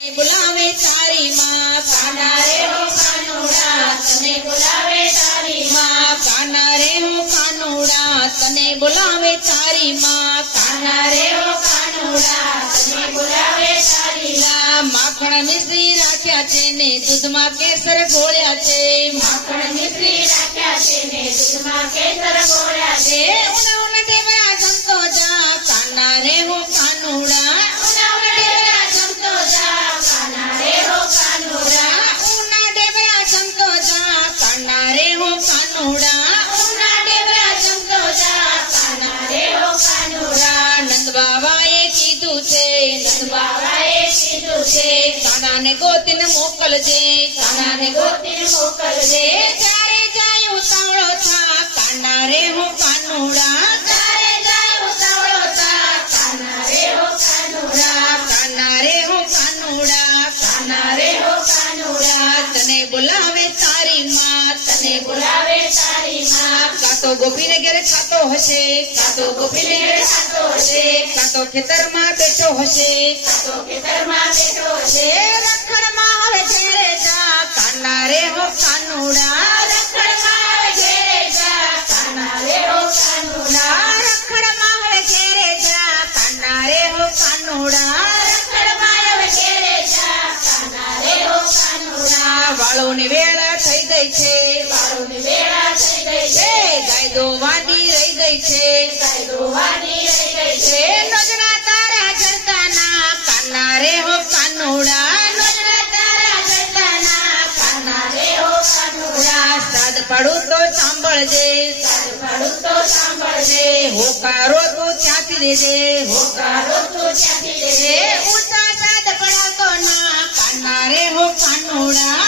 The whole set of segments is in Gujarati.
બોલાવે તારી માં, કાના રે હો કાનુડા તને બોલાવે તારી માં, કાના રે હો કાનુડા તને બોલાવે તારી માં, કાના રે હો કાનુડા તને બોલાવે તારી માં. માખણ મિશ્રી રાખ્યા છે ને દૂધમાં કેસર ઘોળ્યા છે. માખણ મિશ્રી રાખ્યા છે ને દૂધમાં કેસર ઘોળ્યા છે. ತಾನೇ ಗೋತಿನ ಮೋಕಲು ಜೇ ತಾನೇ ಗೋತಿನ ಮೋಕಲು ಜೇ ಚಾರೇ ಜಾ કાતો ગોપીને ઘેરે ખાતો હશે કાતો ગોપીને ઘેરે ખાતો હશે કાતો ખેતરમાં બેઠો હશે કાતો ખેતરમાં બેઠો હશે. રખડમાં હવે ઘેરે જા, કાના રે હો કાનુડા. રખડમાં હવે ઘેરે જા, કાના રે હો કાનુડા. રખડમાં હવે ઘેરે જા, કાના રે હો કાનુડા. રખડમાં હવે ઘેરે જા, કાના રે હો કાનુડા. વાળોની વેળા થઈ ગઈ છે, વાળોની વેળા ગઈ છે ગાય દોવાની રહી ગઈ છે. કાના રે હો કાનુડા. નજરા તારા જરતાના કાના રે હો કાનુડા. સાદ પાડું તો સાંભળજે. સાદ પાડું તો સાંભળજે. હોકારો તું ત્યાંથી દેજે ના, કાના રે હો કાનુડા.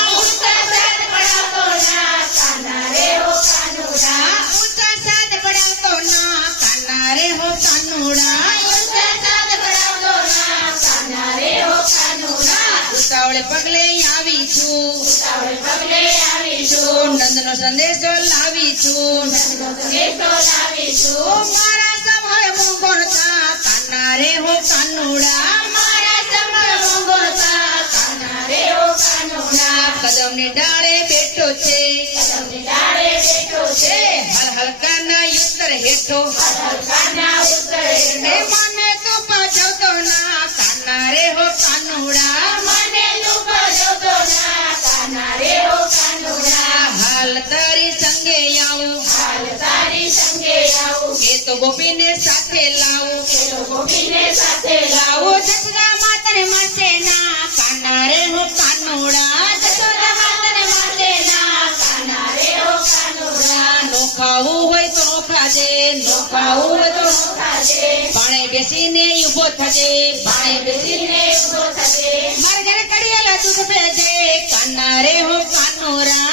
નંદનો સંદેશો લાવી છું મારા સમય થા કાના રે હો કાનુડા મારા સમય થા કાના રે હો કાનુડા કદમની ડાળે બેઠો છે કદમની ડાળે બેઠો છે હલ હલકાના ઉત્તર હેઠો હલ હલકાના ઉત્તર હેઠો મને તું પજવતો તો ગોપીને સાથે લાવો, તો ગોપીને સાથે લાવો. જસોદા માતને મળશે ના કાના હો કાનોડા. જસોદા માતને મળશે ના કાના હો કાનોડા. નો ખાવું હોય તો ખાજે, નો ખાવું હોય તો ખાજે. પાણે બેસીને ઊભો થજે, પાણે બેસીને ઊભો થજે. મારે ઘરે કડિયાલા દૂધ ભેજે, કાના હો કાનુરા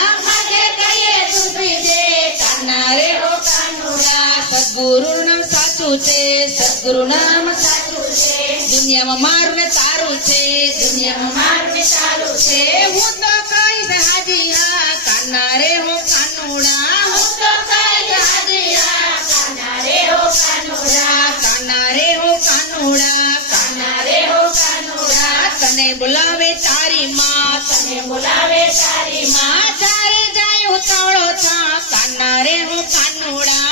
સદગુરુ નામ સાચું છે સદગુરુ નામ સાચું છે. દુનિયામાં મારું ને તારું છે, દુનિયામાં મારું ને તારું છે. હું તો કહીશ, હાજીરા, કાના રે હો કાનુડા. હું તો કહીશ, હાજીરા, કાના રે હો કાનુડા. કાના રે હો કાનુડા, કાના રે હો કાનુડા. તને બોલાવે તારી માં, તને બોલાવે તારી માં. ચારે જાય ઉતાવળો થા કાના રે હો કાનુડા.